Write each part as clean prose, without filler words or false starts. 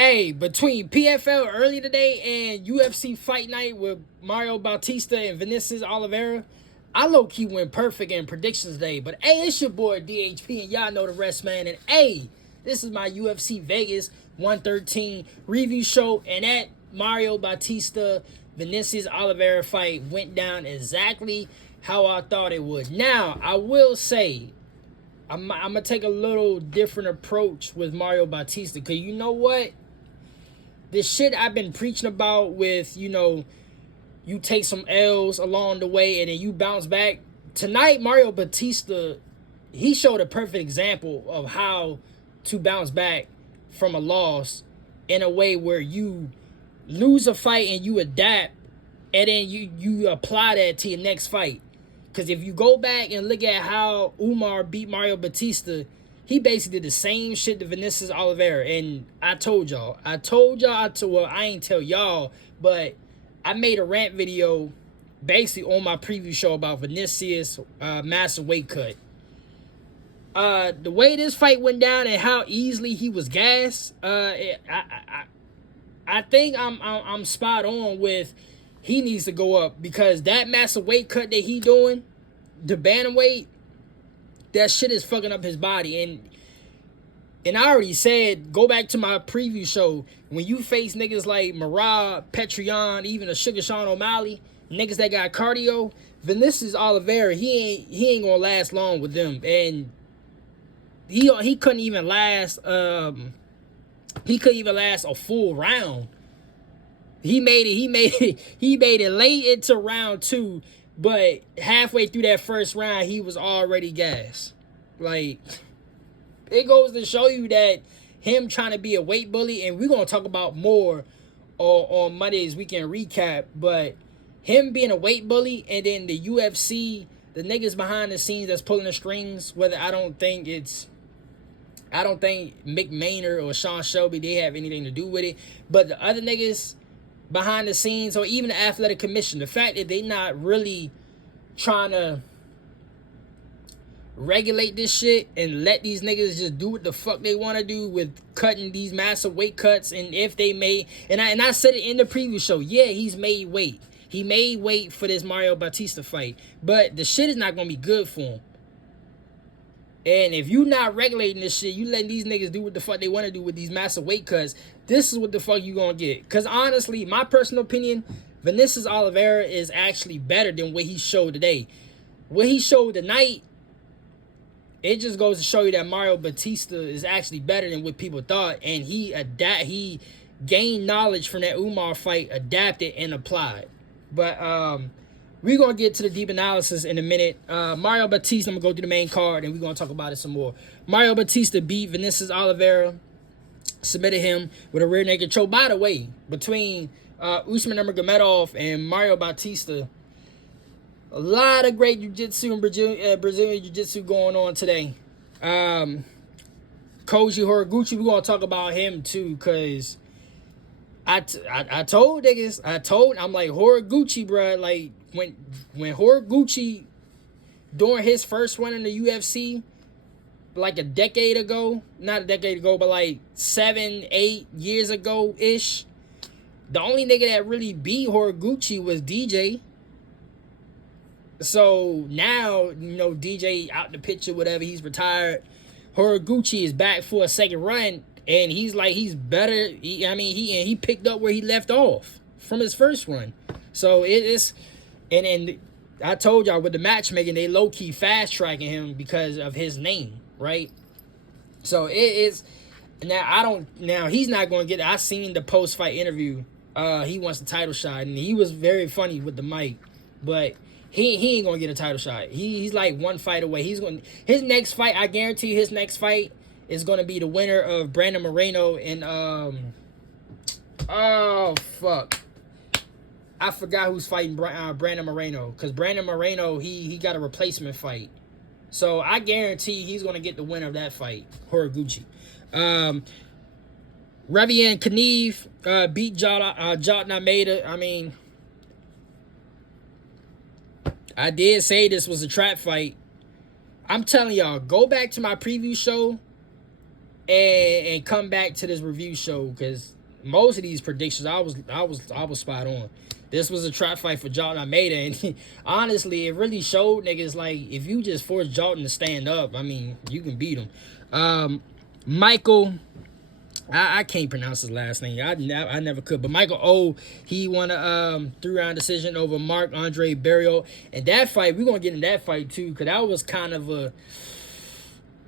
Hey, between PFL early today and UFC Fight Night with Mario Bautista and Vinicius Oliveira, I low-key went perfect in predictions today. But hey, it's your boy DHP, and y'all know the rest, man. And hey, this is my UFC Vegas 113 review show, and that Mario Bautista Vinicius Oliveira fight went down exactly how I thought it would. Now, I will say, I'm gonna take a little different approach with Mario Bautista, because you know what? This shit I've been preaching about with, you take some L's along the way and then you bounce back. Tonight, Mario Bautista, he showed a perfect example of how to bounce back from a loss in a way where you lose a fight and you adapt, and then you apply that to your next fight. Because if you go back and look at how Umar beat Mario Bautista, he basically did the same shit to Vinicius Oliveira. And I told y'all, well, I ain't tell y'all, but I made a rant video basically on my preview show about Vinicius massive weight cut. The way this fight went down and how easily he was gassed, I think I'm spot on with he needs to go up, because that massive weight cut that he doing, the bantamweight, that shit is fucking up his body. And I already said, go back to my preview show, when you face niggas like Marab, Petrion, even a Sugar Sean O'Malley, niggas that got cardio, Vinicius Oliveira, he ain't gonna last long with them. And he couldn't even last a full round. He made it late into round 2, but halfway through that first round, he was already gassed. Like, it goes to show you that him trying to be a weight bully, and we're going to talk about more on Monday's weekend recap, but him being a weight bully, and then the UFC, the niggas behind the scenes that's pulling the strings, whether I don't think Mick Maynard or Sean Shelby, they have anything to do with it, but the other niggas behind the scenes, or even the athletic commission, the fact that they not really trying to regulate this shit and let these niggas just do what the fuck they want to do with cutting these massive weight cuts. And if they made, and I said it in the preview show, yeah, he's made weight. He made weight for this Mario Bautista fight, but the shit is not gonna be good for him. And if you not regulating this shit, you letting these niggas do what the fuck they want to do with these massive weight cuts, this is what the fuck you gonna get. Because honestly, my personal opinion, Vinicius Oliveira is actually better than what he showed today. What he showed tonight, it just goes to show you that Mario Bautista is actually better than what people thought. And he gained knowledge from that Umar fight, adapted and applied. But we're going to get to the deep analysis in a minute. Mario Bautista, I'm going to go through the main card, and we're going to talk about it some more. Mario Bautista beat Vinicius Oliveira, submitted him with a rear naked choke. By the way, between Usman Nurmagomedov and Mario Bautista, a lot of great jiu-jitsu and Brazilian jiu-jitsu going on today. Koji Horiguchi, we're going to talk about him too, because I told niggas, I'm like, Horiguchi, bro, like, when Horiguchi, during his first run in the UFC, like a decade ago, not a decade ago, but like 7-8 years ago-ish, the only nigga that really beat Horiguchi was DJ. So now, DJ out the picture, whatever, he's retired. Horiguchi is back for a second run, and he's better. He picked up where he left off from his first run. So it's, and I told y'all with the matchmaking, they low-key fast-tracking him because of his name, right? So it is, now he's not going to get it. I seen the post-fight interview. He wants the title shot, and he was very funny with the mic, but he ain't going to get a title shot. He's like one fight away. His next fight, I guarantee his next fight is going to be the winner of Brandon Moreno and, oh, fuck. I forgot who's fighting Brandon Moreno, because Brandon Moreno, he got a replacement fight. So I guarantee he's going to get the winner of that fight, Horiguchi. Revian Kniev beat Jotna Maeda. I mean, I did say this was a trap fight. I'm telling y'all, go back to my preview show and come back to this review show, because most of these predictions I was spot on. This was a trap fight for Jalton. I made it, and honestly, it really showed niggas like if you just force Jalton to stand up, I mean, you can beat him. Michael, I can't pronounce his last name. I never could. But Michael O, he won a 3-round decision over Marc-Andre Barriault. And that fight, we're going to get in that fight too, because that was kind of a...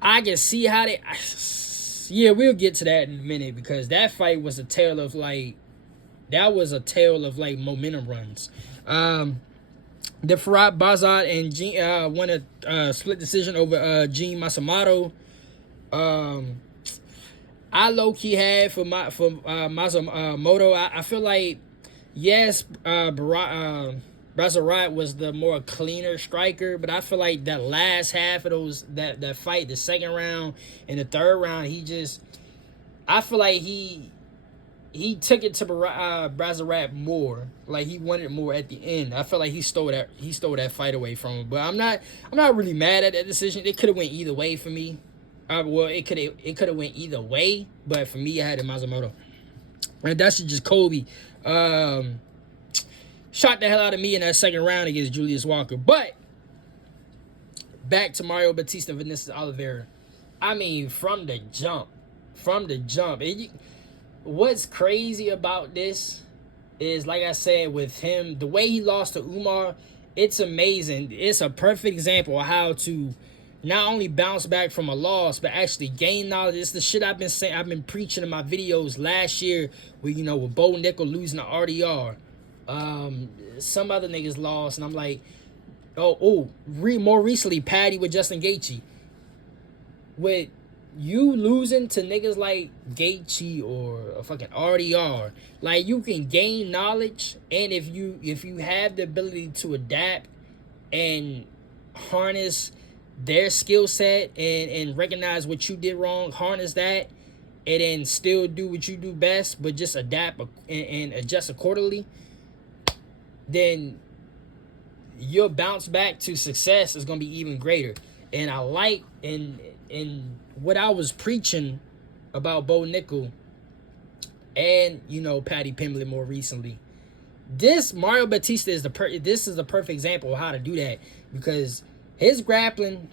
I can see how they... Yeah, we'll get to that in a minute, because that fight was a tale of, like... That was a tale of, like, momentum runs. The Farad Bazad and Gene won a split decision over Gene Masamoto. I low-key had for Masamoto. I feel like, yes, Brazarat was the more cleaner striker, but I feel like that last half of that fight, the second round and the third round, I feel like he took it to Brazarat more. Like, he wanted more at the end. I feel like he stole that fight away from him. But I'm not really mad at that decision. It could have went either way for me. Well, it could have went either way, but for me, I had it Masamoto. And that's just Kobe. Shot the hell out of me in that second round against Julius Walker. But back to Mario Bautista, Vinicius Oliveira. I mean, from the jump. What's crazy about this is, like I said, with him, the way he lost to Umar, it's amazing. It's a perfect example of how to not only bounce back from a loss, but actually gain knowledge. It's the shit I've been saying. I've been preaching in my videos last year with Bo Nickel losing the RDR. Some other niggas lost, and I'm like, more recently, Patty with Justin Gaethje. With you losing to niggas like Gaethje or a fucking RDR, like, you can gain knowledge, and if you have the ability to adapt and harness their skill set and recognize what you did wrong, harness that, and then still do what you do best, but just adapt and adjust accordingly, then your bounce back to success is going to be even greater. And I like, in what I was preaching about Bo Nickel and, Patty Pimblett more recently, this Mario Bautista is the perfect example of how to do that, because his grappling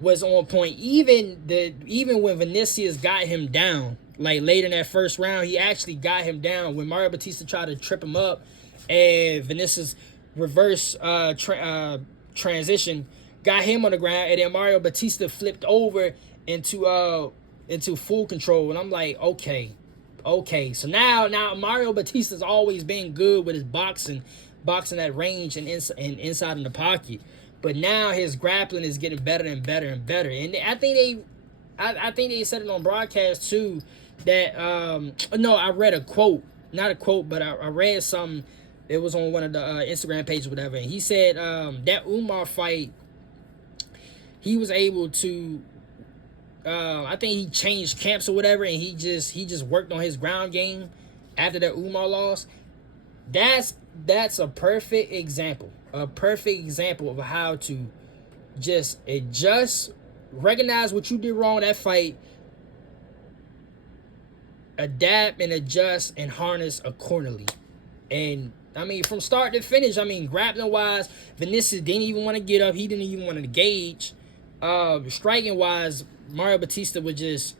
was on point. Even when Vinicius got him down, like later in that first round, he actually got him down. When Mario Bautista tried to trip him up, and Vinicius reverse transition got him on the ground, and then Mario Bautista flipped over into full control. And I'm like, okay. So now Mario Bautista's always been good with his boxing at range and inside in the pocket. But now his grappling is getting better and better and better. And I think they said it on broadcast too, that I read a quote, not a quote, but I read something. It was on one of the Instagram pages or whatever. And he said that Umar fight, he was able to, I think he changed camps or whatever, and he just worked on his ground game after that Umar loss. That's a perfect example. A perfect example of how to just adjust, recognize what you did wrong in that fight, adapt and adjust and harness accordingly. And I mean, from start to finish, I mean, grappling wise, Vinicius didn't even want to get up. He didn't even want to engage. Striking wise, Mario Bautista was just,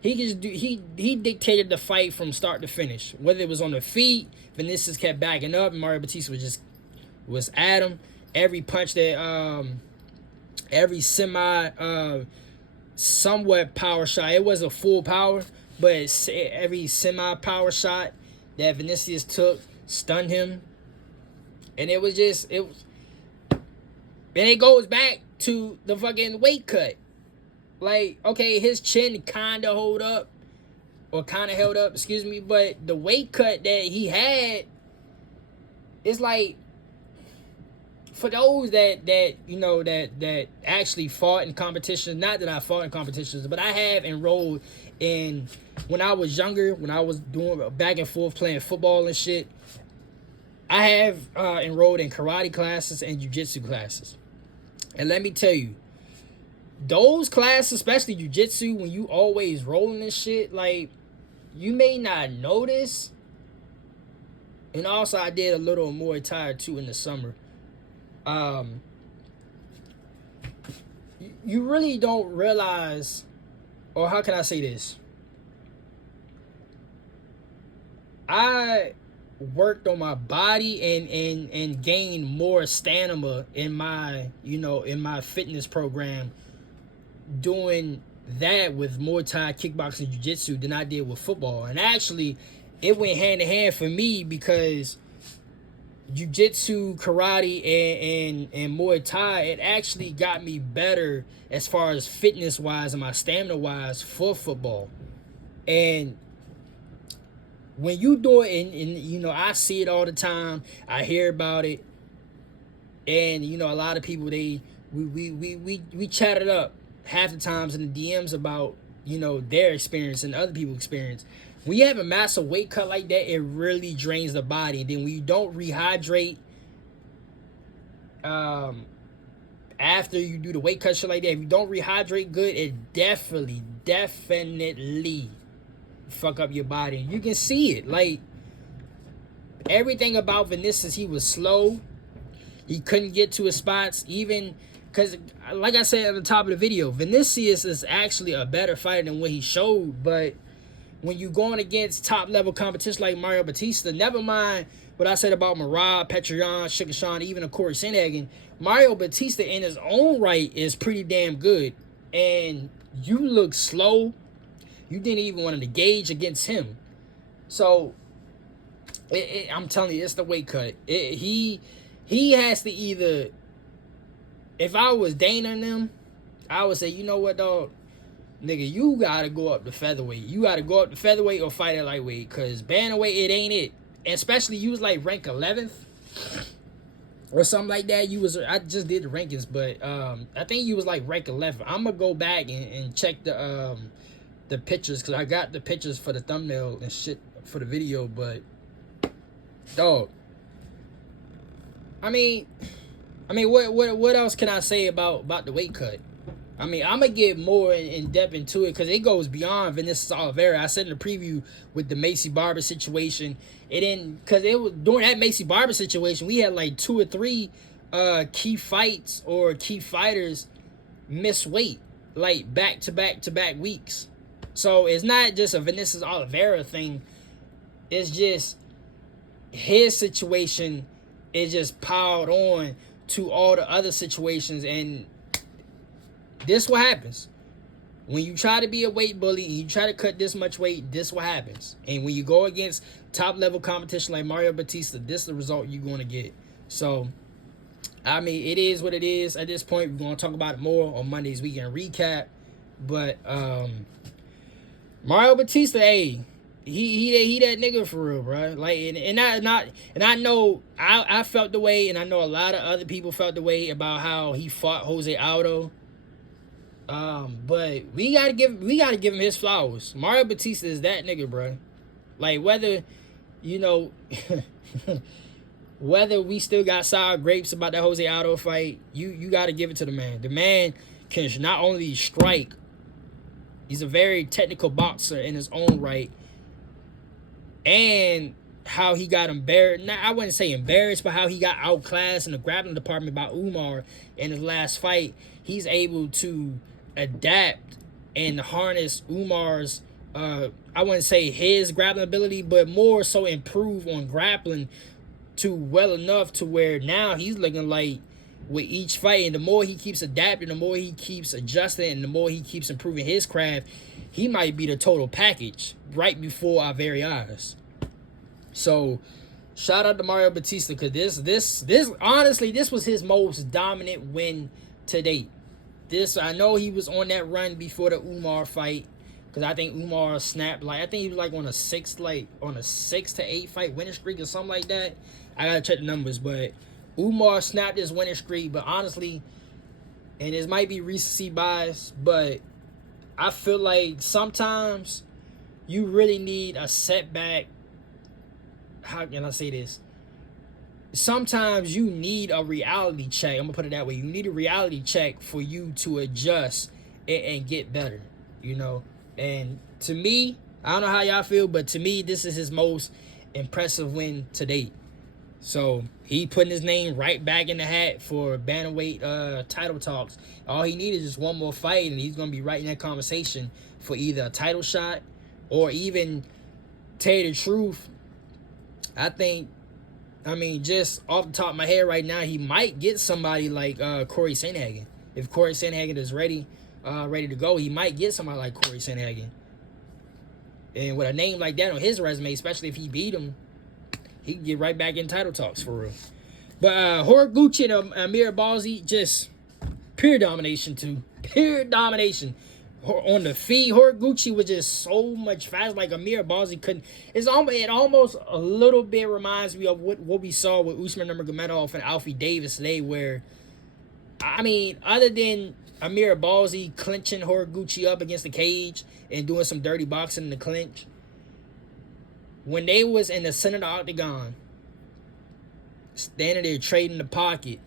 he dictated the fight from start to finish. Whether it was on the feet, Vinicius kept backing up, and Mario Bautista was at him. Every punch that every somewhat power shot, it wasn't full power, but every semi power shot that Vinicius took stunned him. And it goes back to the fucking weight cut. Like, okay, his chin kind of held up, but the weight cut that he had, it's like, for those that actually fought in competitions, not that I fought in competitions, but I have enrolled in, when I was younger, when I was doing back and forth playing football and shit, I have enrolled in karate classes and jiu-jitsu classes. And let me tell you, those classes, especially jiu-jitsu, when you always rolling this shit, like, you may not notice. And also, I did a little Muay Thai too in the summer. Um, you really don't realize, or how can I say this? I worked on my body and gained more stamina in my, in my fitness program, doing that with Muay Thai, kickboxing, jiu-jitsu than I did with football. And actually, it went hand in hand for me because jiu-jitsu, karate, and Muay Thai, it actually got me better as far as fitness wise and my stamina wise for football. And when you do it, and I see it all the time, I hear about it, and a lot of people, we chat it up half the times in the DMs about their experience and other people's experience. When you have a massive weight cut like that, it really drains the body. And then when you don't rehydrate after you do the weight cut shit like that, if you don't rehydrate good, it definitely fuck up your body. You can see it. Like, everything about Vinicius, he was slow. He couldn't get to his spots, even because, like I said at the top of the video, Vinicius is actually a better fighter than what he showed. But when you going against top level competition like Mario Bautista, never mind what I said about Marab, Petrian, Shikashan, even of course Sanhagen, Mario Bautista in his own right is pretty damn good. And you look slow. You didn't even want to engage against him. So I'm telling you, it's the weight cut. He has to either, if I was Dana and them, I would say, you know what, dog? Nigga, you gotta go up to featherweight. You gotta go up to featherweight or fight at lightweight. Because bantamweight, it ain't it. And especially you was like ranked 11th or something like that. I just did the rankings, but I think you was like ranked 11th. I'm gonna go back and check the pictures, because I got the pictures for the thumbnail and shit for the video. But dog, I mean, what else can I say about the weight cut? I mean, I'm going to get more in depth into it because it goes beyond Vinicius Oliveira. I said in the preview with the Macy Barber situation, it didn't, because it was during that Macy Barber situation, we had like 2 or 3 key fights or key fighters miss weight, like back to back weeks. So it's not just a Vinicius Oliveira thing. It's just his situation is just piled on to all the other situations. And this what happens. When you try to be a weight bully and you try to cut this much weight, this what happens. And when you go against top level competition like Mario Bautista, this is the result you're going to get. So, I mean, it is what it is. At this point, we're going to talk about it more on Monday's weekend recap. But Mario Bautista, hey, he that nigga for real, bro. Like, and I know I felt the way, and I know a lot of other people felt the way about how he fought Jose Aldo. But we gotta give him his flowers. Mario Bautista is that nigga, bro. Like, whether whether we still got sour grapes about that Jose Aldo fight, you gotta give it to the man. The man can not only strike, he's a very technical boxer in his own right. And how he got embarrassed, I wouldn't say embarrassed, but how he got outclassed in the grappling department by Umar in his last fight. He's able to adapt and harness Umar's, I wouldn't say his grappling ability, but more so improve on grappling to well enough to where now he's looking like, with each fight, and the more he keeps adapting, the more he keeps adjusting, and the more he keeps improving his craft, he might be the total package right before our very eyes. So, shout out to Mario Bautista, because this honestly, this was his most dominant win to date. I know he was on that run before the Umar fight, because I think Umar snapped, like, I think he was like on a 6 to 8 fight winning streak or something like that. I gotta check the numbers, but Umar snapped his winning streak. But honestly, and this might be recency bias, but I feel like sometimes you really need a setback. How can I say this? sometimes you need a reality check. I'm gonna put it that way. You need a reality check for you to adjust and get better, you know. And to me, I don't know how y'all feel, but to me, this is his most impressive win to date. So he putting his name right back in the hat for bantamweight title talks. All he needed is just one more fight, and he's gonna be right in that conversation for either a title shot or even, tell you the truth, I mean, just off the top of my head right now, he might get somebody like Corey Sandhagen. If Corey Sandhagen is ready to go, he might get somebody like Corey Sandhagen. And with a name like that on his resume, especially if he beat him, he can get right back in title talks for real. But Horiguchi and Amir Albazi, just pure domination too. Pure domination. On the feet, Horiguchi was just so much fast. Like Amir Albazi couldn't. It almost a little bit reminds me of what we saw with Usman Nurmagomedov and Alfie Davis today, where, I mean, other than Amir Albazi clinching Horiguchi up against the cage and doing some dirty boxing in the clinch, when they was in the center of the octagon, standing there trading the pocket,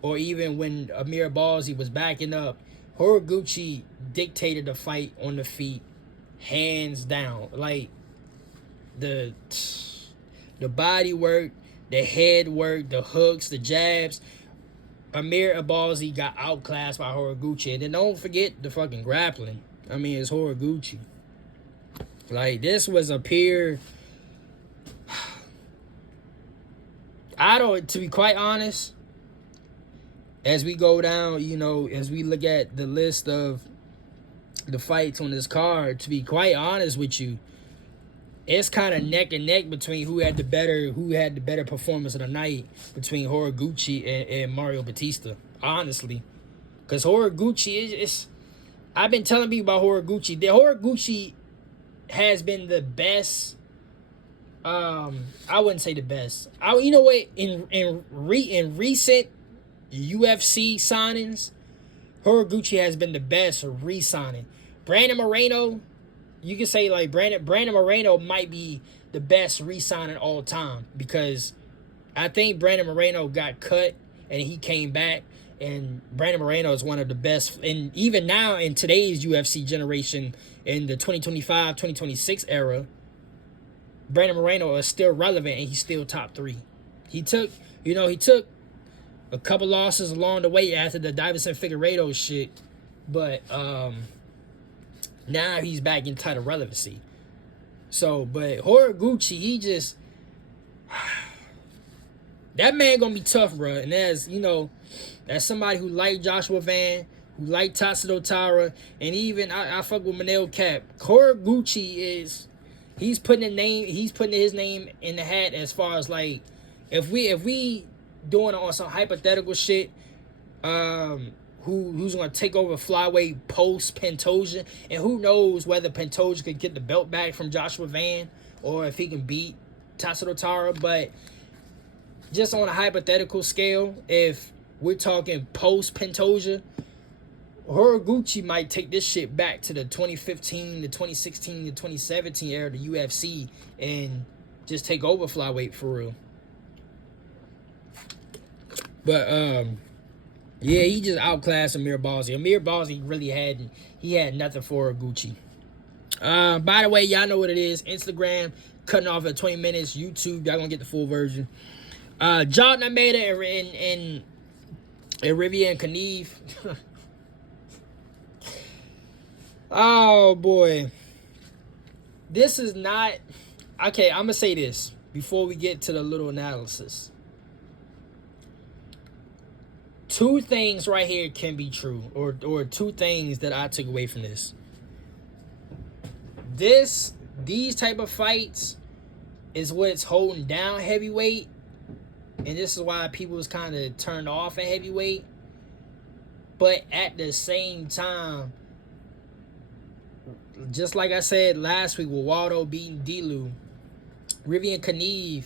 or even when Amir Albazi was backing up, Horiguchi dictated the fight on the feet, hands down. Like, the body work, the head work, the hooks, the jabs. Amir Albazi got outclassed by Horiguchi. And then don't forget the fucking grappling. I mean, it's Horiguchi. Like, this was a pure... to be quite honest, as we go down, you know, as we look at the list of the fights on this card, to be quite honest with you, it's kind of neck and neck between who had the better performance of the night between Horiguchi and Mario Bautista, honestly. Because Horiguchi is I've been telling people about Horiguchi. The Horiguchi has been the best. I wouldn't say the best. You know what? In recent UFC signings, Horiguchi has been the best re-signing. Brandon Moreno, you can say like Brandon Moreno might be the best re-signing all time, because I think Brandon Moreno got cut and he came back, and Brandon Moreno is one of the best. And even now in today's UFC generation, in the 2025-2026 era, Brandon Moreno is still relevant and he's still top 3. He took a couple losses along the way after the Davison Figueiredo shit, but now he's back in title relevancy. So, but Horiguchi, he just that man gonna be tough, bro. And as somebody who liked Joshua Van, who liked Tatsudo Tara, and even I fuck with Manel Cap. Horiguchi he's putting his name in the hat, as far as like, if we doing on some hypothetical shit, who's gonna take over flyweight post Pantoja, and who knows whether Pantoja could get the belt back from Joshua Van, or if he can beat Tatsudo Tara. But just on a hypothetical scale, if we're talking post Pantoja, Horiguchi might take this shit back to the 2015, the 2016, the 2017 era of the UFC and just take over flyweight for real. But yeah, he just outclassed Amir Albazi. Amir Albazi really had nothing for Horiguchi. By the way, y'all know what it is. Instagram cutting off at 20 minutes. YouTube, y'all gonna get the full version. Jordan Almeida and Rivian Kniev. Oh boy, this is not okay. I'm gonna say this before we get to the little analysis. Two things right here can be true, or two things that I took away from this. These type of fights is what's holding down heavyweight, and this is why people was kind of turned off at heavyweight. But at the same time, just like I said last week with Waldo beating Delu, Rivian Kniev,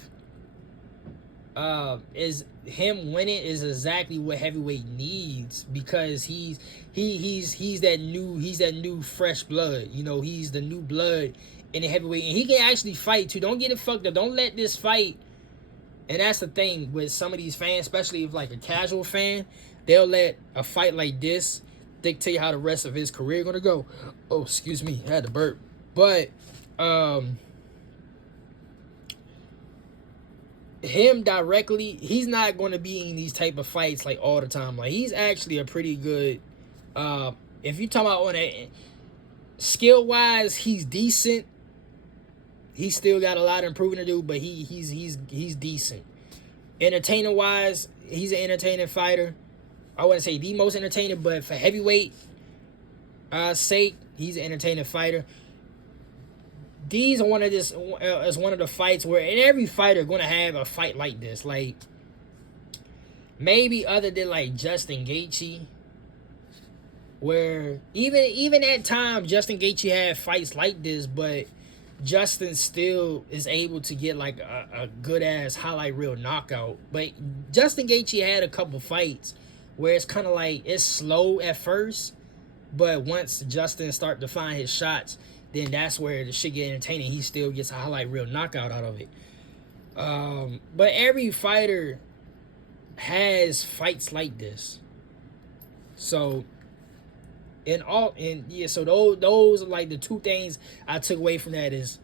is him winning is exactly what heavyweight needs, because he's that new fresh blood. You know, he's the new blood in the heavyweight, and he can actually fight too. Don't get it fucked up. Don't let this fight And that's the thing with some of these fans, especially if like a casual fan, they'll let a fight like this dictate how the rest of his career gonna go. Oh, excuse me, I had to burp. But him directly, he's not going to be in these type of fights like all the time. Like he's actually a pretty good. If you talk about on a skill wise, he's decent. He's still got a lot of improving to do, but he's decent. Entertainer wise, he's an entertaining fighter. I wouldn't say the most entertaining, but for heavyweight sake, he's an entertaining fighter. These are one of the fights where, and every fighter going to have a fight like this. Like maybe other than like Justin Gaethje, where even at times Justin Gaethje had fights like this, but Justin still is able to get like a good ass highlight reel knockout. But Justin Gaethje had a couple fights where it's kind of like it's slow at first, but once Justin start to find his shots, then that's where the shit get entertaining. He still gets a highlight reel knockout out of it. But every fighter has fights like this. So so those are like the two things I took away from that is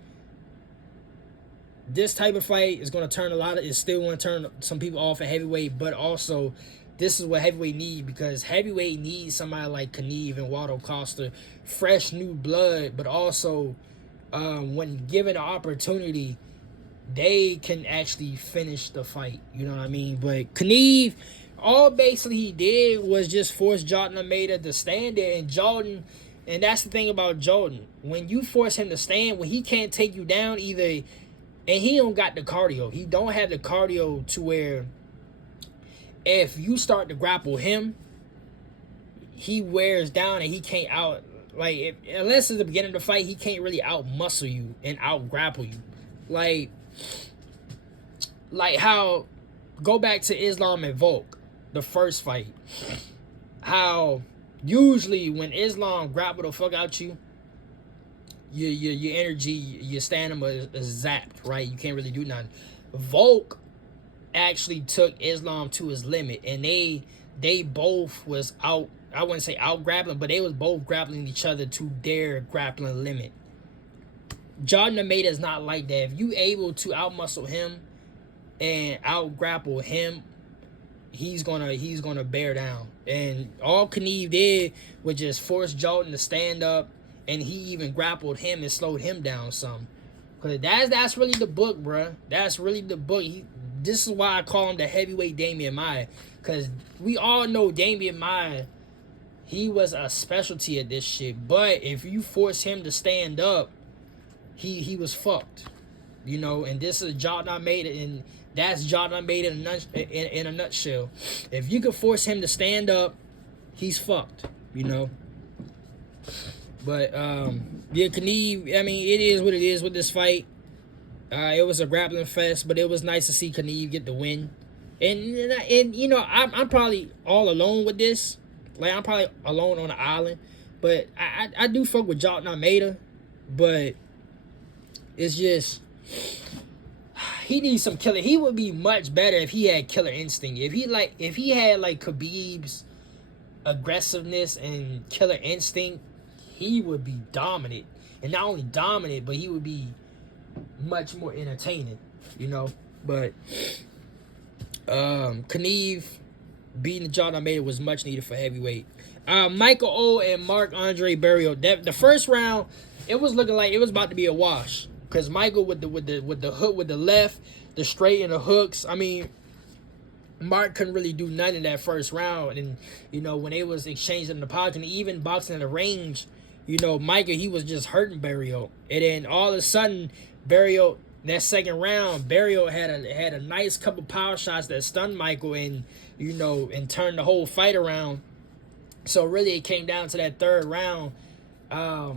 this type of fight is going to turn it's still going to turn some people off at heavyweight, but also this is what heavyweight need, because heavyweight needs somebody like Kniev and Waldo Costa, fresh new blood, but also when given an opportunity, they can actually finish the fight. You know what I mean? But Kniev, all basically he did was just force Jordan Almeida to stand there, and Jordan, and that's the thing about Jordan, when you force him to stand, when he can't take you down either, and he don't got the cardio. He don't have the cardio to where if you start to grapple him, he wears down and he can't unless it's the beginning of the fight, he can't really out muscle you and out grapple you. Like how, go back to Islam and Volk, the first fight. How usually when Islam grapple the fuck out you, your energy, your stamina is zapped, right? You can't really do nothing. Volk actually took Islam to his limit, and they both was out, I wouldn't say out grappling, but they was both grappling each other to their grappling limit. Jordan Almeida is not like that. If you able to out muscle him and out grapple him, he's gonna bear down. And all Kniev did was just force Jordan to stand up, and he even grappled him and slowed him down some. Cause that's really the book, bruh. That's really the book. This is why I call him the heavyweight Damian Maia, because we all know Damian Maia, he was a specialty at this shit. But if you force him to stand up, he was fucked, you know. And this is Jordan Almeida, and that's Jordan Almeida in a nutshell. If you could force him to stand up, he's fucked, you know. But yeah, Kniev, I mean, it is what it is with this fight. It was a grappling fest, but it was nice to see Kniev get the win. And you know, I'm probably all alone with this. Like, I'm probably alone on the island. But I do fuck with Jordan Almeida. But it's just, he needs some killer. He would be much better if he had killer instinct. If he had like Khabib's aggressiveness and killer instinct, he would be dominant. And not only dominant, but he would be much more entertaining, you know. But Kniev beating Jordan Almeida was much needed for heavyweight. Michael O and Marc-Andre Barriault. The first round, it was looking like it was about to be a wash, because Michael with the hook with the left, the straight and the hooks. I mean, Mark couldn't really do nothing in that first round. And you know, when they was exchanging the pocket and even boxing in the range, you know, Michael, he was just hurting Barriault. And then all of a sudden, Barriault, that second round, Barriault had a nice couple power shots that stunned Michael, and you know, and turned the whole fight around. So really, it came down to that third round. I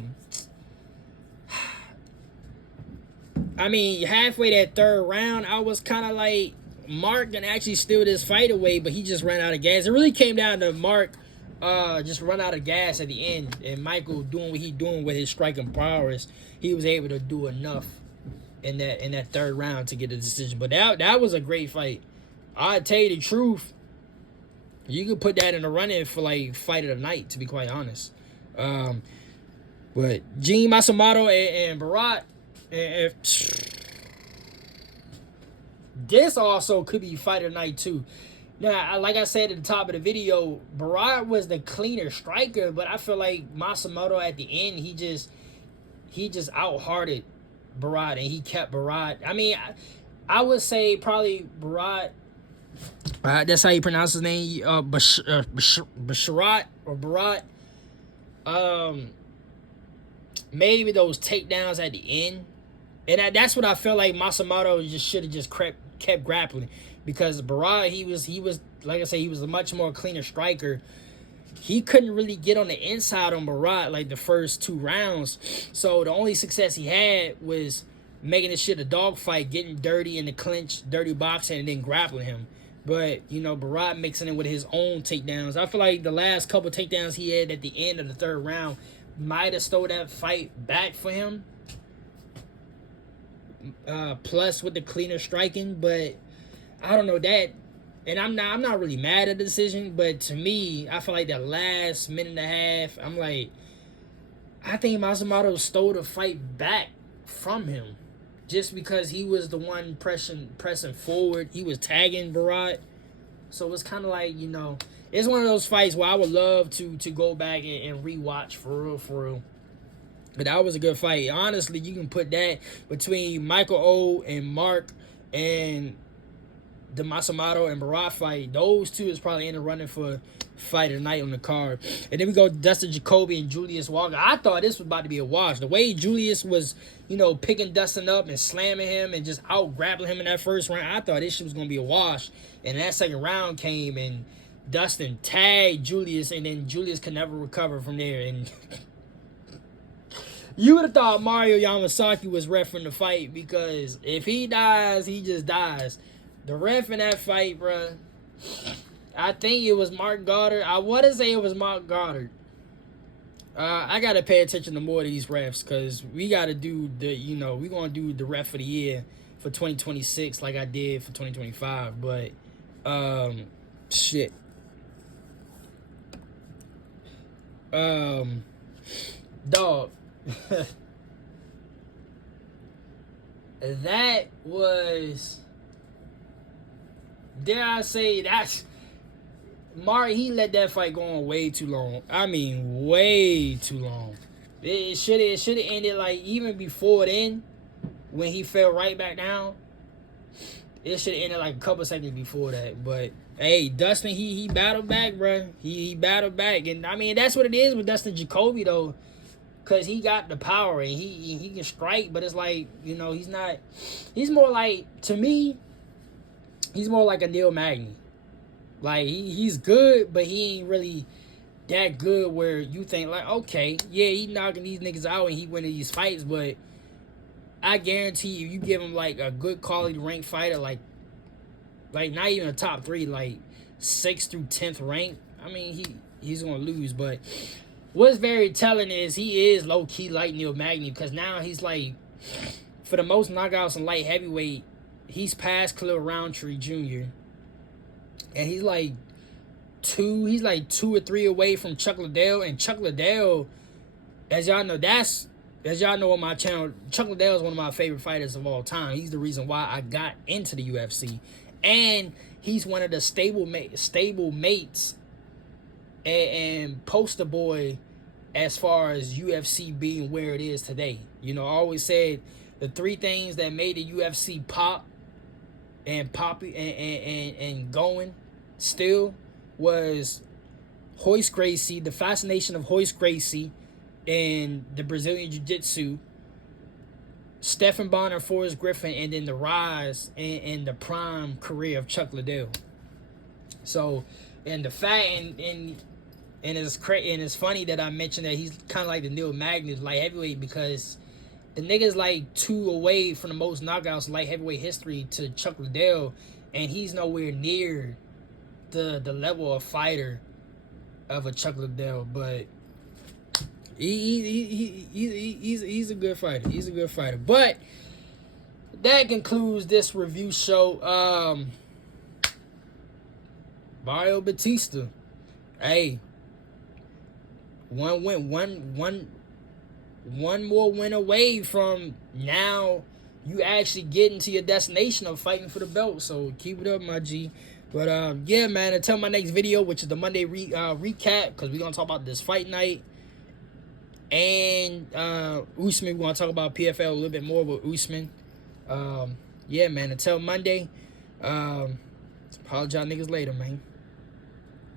mean, halfway that third round, I was kind of like, Mark can actually steal this fight away, but he just ran out of gas. It really came down to Mark just run out of gas at the end, and Michael doing what he doing with his striking prowess. He was able to do enough in that third round to get the decision. But that was a great fight. I tell you the truth, you could put that in the running for like fight of the night. To be quite honest, but Gene Masamoto and Barat, and this also could be fight of the night too. Now, like I said at the top of the video, Barat was the cleaner striker, but I feel like Masamoto at the end, he just out-hearted Barat, and he kept Barat. I mean, I would say probably Barat, that's how you pronounce his name, Basharat or Barat. Maybe those takedowns at the end. And that's what I feel like Masamoto should have just kept grappling. Because Barat, he was like I say, he was a much more cleaner striker. He couldn't really get on the inside on Barat like the first 2 rounds. So the only success he had was making this shit a dogfight, getting dirty in the clinch, dirty boxing, and then grappling him. But, you know, Barat mixing it with his own takedowns. I feel like the last couple takedowns he had at the end of the 3rd round might have stole that fight back for him. Plus with the cleaner striking, but I don't know that, and I'm not really mad at the decision, but to me, I feel like the last minute and a half, I'm like, I think Masamoto stole the fight back from him, just because he was the one pressing forward. He was tagging Barat, so it's kind of like, you know, it's one of those fights where I would love to go back and rewatch for real. But that was a good fight. Honestly, you can put that between Michael O and Mark and the Masamoto and Barat fight. Those two is probably in the running for fight of the night on the card. And then we go Dustin Jacoby and Julius Walker. I thought this was about to be a wash. The way Julius was, you know, picking Dustin up and slamming him and just out-grappling him in that first round, I thought this shit was going to be a wash. And that second round came and Dustin tagged Julius, and then Julius could never recover from there. And you would have thought Mario Yamasaki was refereeing the fight, because if he dies, he just dies. The ref in that fight, bruh, I think it was Mark Goddard. I want to say it was Mark Goddard. I got to pay attention to more of these refs, because we got to do we're going to do the ref of the year for 2026 like I did for 2025. But, shit. Dog. That was, dare I say, that's Mark. He let that fight go on way too long. I mean, way too long. It should have ended like even before then, when he fell right back down. It should have ended like a couple seconds before that. But hey, Dustin, he battled back, bro. He battled back, and I mean that's what it is with Dustin Jacoby though. Because he got the power and he can strike, but it's like, you know, he's more like, to me, he's more like a Neil Magny. Like, he's good, but he ain't really that good where you think, like, okay, yeah, he knocking these niggas out and he winning these fights, but I guarantee you give him, like, a good quality ranked fighter, like not even a top 3, like, 6th through 10th ranked, I mean, he's going to lose, but what's very telling is he is low-key like Neil Magny, because now he's like, for the most knockouts in light heavyweight, he's past Khalil Roundtree Jr. And he's like 2 or 3 away from Chuck Liddell. And Chuck Liddell, as y'all know on my channel, Chuck Liddell is one of my favorite fighters of all time. He's the reason why I got into the UFC. And he's one of the stable mates and poster boy as far as UFC being where it is today. You know, I always said the 3 things that made the UFC pop and going still was Royce Gracie, the fascination of Royce Gracie and the Brazilian Jiu-Jitsu, Stephen Bonner, Forrest Griffin, and then the rise and the prime career of Chuck Liddell. So, and the fact, and it's funny that I mentioned that he's kind of like the Neil Magny light heavyweight, because the nigga's like 2 away from the most knockouts in light heavyweight history to Chuck Liddell, and he's nowhere near the level of fighter of a Chuck Liddell. But he's a good fighter. He's a good fighter. But that concludes this review show. Mario Bautista. Hey, one more win away from now you actually getting to your destination of fighting for the belt. So keep it up, my G. But yeah, man, until my next video, which is the Monday recap, because we're gonna talk about this fight night. And Usman, we're gonna talk about PFL a little bit more with Usman. Yeah, man, until Monday. Apologize niggas later, man.